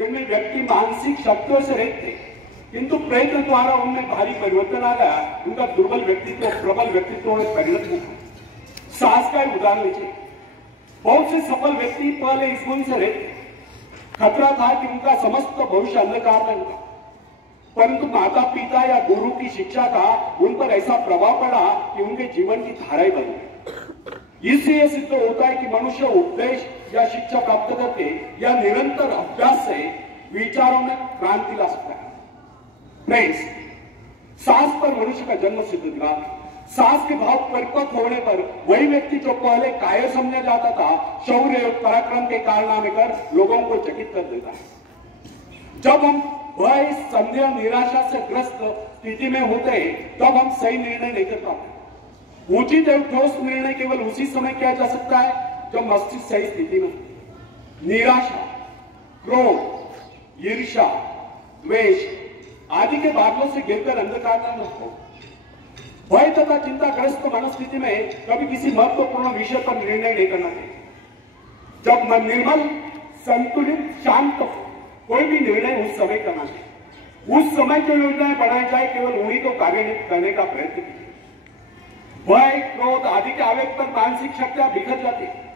जिनमें व्यक्ति मानसिक शक्तियों से रहित थे, किंतु प्रयत्न द्वारा उनमें भारी परिवर्तन आ गया। उनका दुर्बल व्यक्तित्व प्रबल व्यक्तित्व में परिणत हुआ। सास का उदाहरण लीजिए। बहुत से सफल व्यक्ति पहले इस गुण से रहित थे। खतरा था कि उनका समस्त भविष्य अंधकार में होगा, परंतु माता पिता या गुरु की शिक्षा का उन पर ऐसा प्रभाव पड़ा कि उनके जीवन की धाराएं बन गई। इससे सिद्ध होता है कि मनुष्य उपदेश या शिक्षा प्राप्त करके या निरंतर अभ्यास से विचारों में क्रांति ला सकता है। फ्रेंड्स, साहस पर मनुष्य का जन्म सिद्ध हुआ। साहस के भाव परिपक्व होने पर वही व्यक्ति जो पहले कायर समझा जाता था, शौर्य और पराक्रम के कारनामे कर लोगों को चकित कर देता है। जब हम भय, संदेह, निराशा से ग्रस्त स्थिति में होते हैं, तब हम सही निर्णय नहीं कर पाते। उचित एवं ठोस निर्णय केवल उसी समय किया जा सकता है जब मस्तिष्क सही स्थिति में। निराशा, क्रोध, ईर्ष्या, द्वेष आदि के बादलों से गिरकर अंधकार में हो। भय तथा चिंताग्रस्त मनस्थिति में कभी किसी महत्वपूर्ण विषय पर निर्णय नहीं करना चाहिए। जब मन निर्मल, संतुलित, शांत हो, कोई भी निर्णय उस समय करना चाहिए। उस समय जो योजनाएं बनाई जाए केवल उन्हीं को कार्यान्वित करने का प्रयत्न कीजिए। भय, क्रोध आदि के आवेग पर मानसिक शक्तियां बिखर जाती है।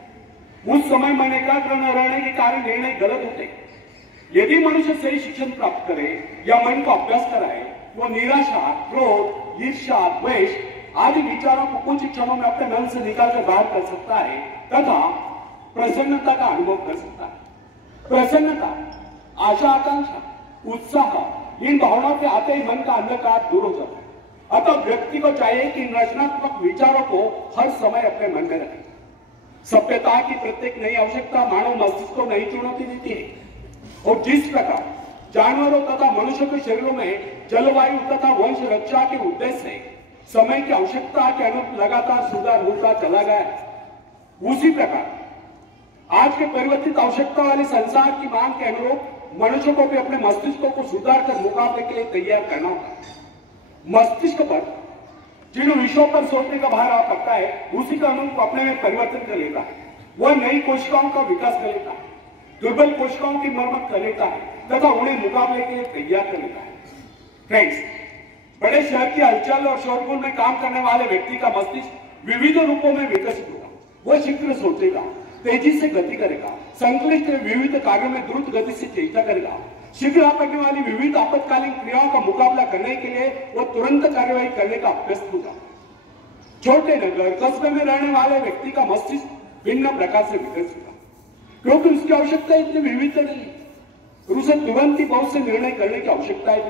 उस समय मन एकाग्र न रहने के कारण निर्णय गलत होते हैं। यदि मनुष्य सही शिक्षण प्राप्त करे या मन को अभ्यास कराए, वो निराशा, क्रोध, ईर्ष्या, द्वेष आदि विचारों को कुछ क्षणों में अपने मन से निकालकर बाहर कर सकता है तथा प्रसन्नता का अनुभव कर सकता है। प्रसन्नता, आशा, आकांक्षा, उत्साह इन भावनाओं के आते ही मन का अंधकार दूर हो जाता है। अतः व्यक्ति को चाहिए कि इन रचनात्मक विचारों को हर समय अपने मन में रखे। सभ्यता की प्रत्येक नई आवश्यकता मानव मस्तिष्क को नई चुनौती देती है, और जिस प्रकार जानवरों तथा मनुष्यों के शरीरों में जलवायु तथा वंश रक्षा के उद्देश्य से समय की आवश्यकता के अनुरूप लगातार सुधार होता चला गया है, उसी प्रकार आज के परिवर्तित आवश्यकता वाले संसार की मांग के अनुरूप मनुष्य को भी अपने मस्तिष्क को सुधार कर मुकाबले के लिए तैयार करना होगा। मस्तिष्क पर जिन विषयों पर सोचने का भार आ पड़ता है, उसी का अनुरूप अपने में परिवर्तन कर लेता है। वह नई कोशिकाओं का विकास कर लेता है, दुर्बल कोशिकाओं की मरम्मत कर लेता है तथा उन्हें मुकाबले के लिए तैयार कर लेता है। फ्रेंड्स, बड़े शहर की हलचल और शोरगुल में काम करने वाले व्यक्ति का मस्तिष्क विविध रूपों में विकसित होगा। वह शीघ्र सोचेगा, तेजी से गति करेगा, संकलित विविध कार्यों में द्रुत गति से चेष्टा करेगा। शीघ्र आपत्ति वाली विविध आपातकालीन क्रियाओं का मुकाबला करने के लिए वह तुरंत कार्यवाही करने का अभ्यस्त होगा। छोटे नगर, कस्बे में रहने वाले व्यक्ति का मस्तिष्क भिन्न प्रकार से विकसित होगा, क्योंकि उसकी आवश्यकता इतनी विविध नहीं और उसे तुरंत ही बहुत से निर्णय करने की आवश्यकता है।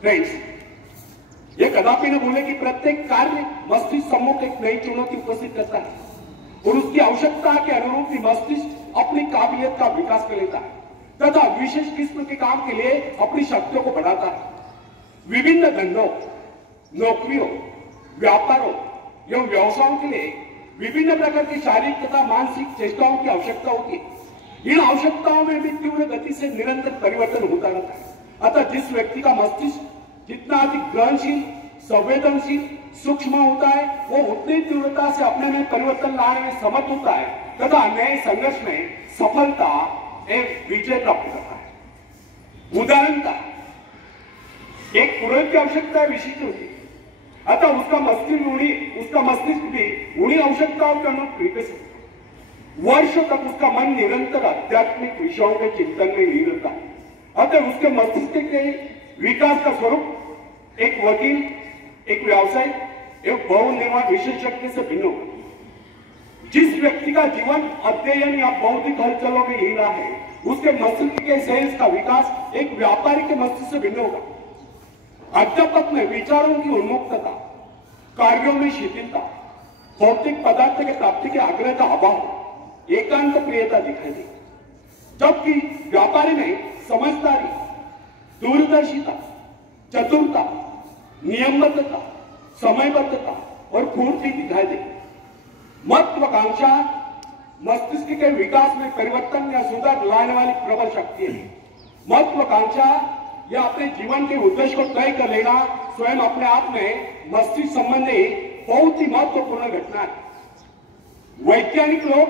फ्रेंड्स, ये कदापि न भूले कि प्रत्येक कार्य मस्तिष्क सम्मुख एक नई चुनौती उपस्थित करता है और उसकी आवश्यकता के अनुरूप ही मस्तिष्क अपनी काबिलियत का विकास कर लेता है तथा विशेष किस्म के काम के लिए अपनी शक्तियों को बढ़ाता है। विभिन्न धंधों, नौकरियों, व्यापारों एवं व्यवसायों के लिए विभिन्न प्रकार की शारीरिक तथा मानसिक चेष्टाओं की आवश्यकता होती है। इन आवश्यकताओं में भी तीव्र गति से निरंतर परिवर्तन होता रहता है। अतः जिस व्यक्ति का मस्तिष्क जितना अधिक ग्रहणशील, संवेदनशील, सूक्ष्म होता है, वो उतनी तीव्रता से अपने में परिवर्तन लाने में समर्थ होता है तथा नए संघर्ष में सफलता एक विजय प्राप्त करता है। उदाहरण का एक पुरोहित की आवश्यकता विशिष्ट होती है, अतः उसका मस्तिष्क भी उन्हीं आवश्यकताओं के अनुरूप विकसित वर्षों तक उसका मन निरंतर आध्यात्मिक विषयों के चिंतन में लीन रहता है। अतः उसके मस्तिष्क के विकास का स्वरूप एक वकील, एक व्यवसायी एवं भवन निर्माण विशेषज्ञ से भिन्न होगा। जिस व्यक्ति का जीवन अध्ययन या बौद्धिक हलचलों में लीन रहा है, उसके मस्तिष्क के सेल्स का विकास एक व्यापारी के मस्तिष्क से भिन्न होगा। अध्यापक में विचारों की उन्मुक्तता, कार्यों में शिथिलता, भौतिक पदार्थ के प्राप्ति के आग्रह का अभाव, एकांत प्रियता दिखाई देगी, जबकि व्यापारी में समझदारी, दूरदर्शिता, चतुरता, नियमबद्धता, समयबद्धता और पूर्ति दिखाई देगी। महत्वाकांक्षा मस्तिष्क के विकास में परिवर्तन या सुधार लाने वाली प्रबल शक्ति है। महत्वाकांक्षा या अपने जीवन के उद्देश्य को तय कर लेना स्वयं अपने आप में मस्तिष्क संबंधी बहुत ही महत्वपूर्ण घटना है। वैज्ञानिक लोग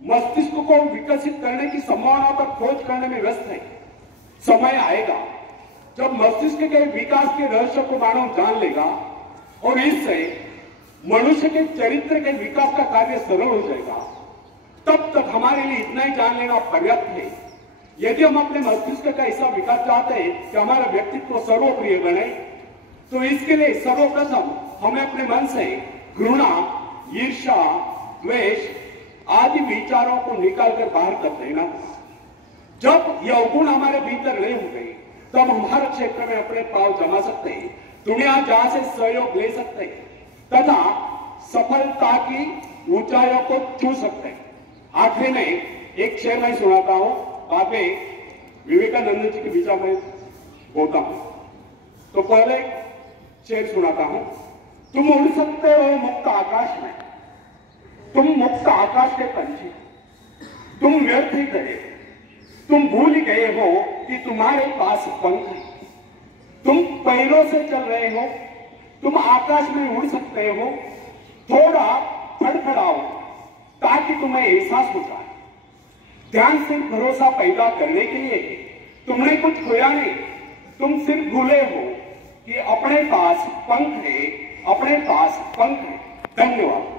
मस्तिष्क को विकसित करने की संभावना पर खोज करने में व्यस्त है। समय आएगा जब मस्तिष्क के विकास के रहस्य को मानव जान लेगा और इससे मनुष्य के चरित्र के विकास का कार्य सरल हो जाएगा। तब तक हमारे लिए इतना ही जान लेना पर्याप्त है। यदि हम अपने मस्तिष्क का ऐसा विकास चाहते हैं कि हमारा व्यक्तित्व सर्वप्रिय बने, तो इसके लिए सर्वप्रथम हमें अपने मन से घृणा, ईर्ष्या, द्वेष आदि विचारों को निकालकर बाहर कर देना। जब यह अवगुण हमारे भीतर नहीं होंगे, तब हम हर क्षेत्र में अपने पांव जमा सकते हैं, दुनिया जहां से सहयोग ले सकते हैं तथा सफलता की ऊंचाइयों को छू सकते हैं। आखिरी में एक शेर मैं सुनाता हूं, बाद में विवेकानंद जी के विचार में बोलता हूं। तो पहले शेर सुनाता हूं। तुम उड़ सकते हो मुक्त आकाश में, तुम मुक्त आकाश के पंछी, तुम व्यर्थ ही गए, तुम भूल ही गए हो कि तुम्हारे पास पंख है। तुम पैरों से चल रहे हो, तुम आकाश में उड़ सकते हो। थोड़ा फड़फड़ाओ ताकि तुम्हें एहसास हो जाए। ध्यान से भरोसा पैदा करने के लिए तुमने कुछ खोया नहीं, तुम सिर्फ भूले हो कि अपने पास पंख है, अपने पास पंख है। धन्यवाद।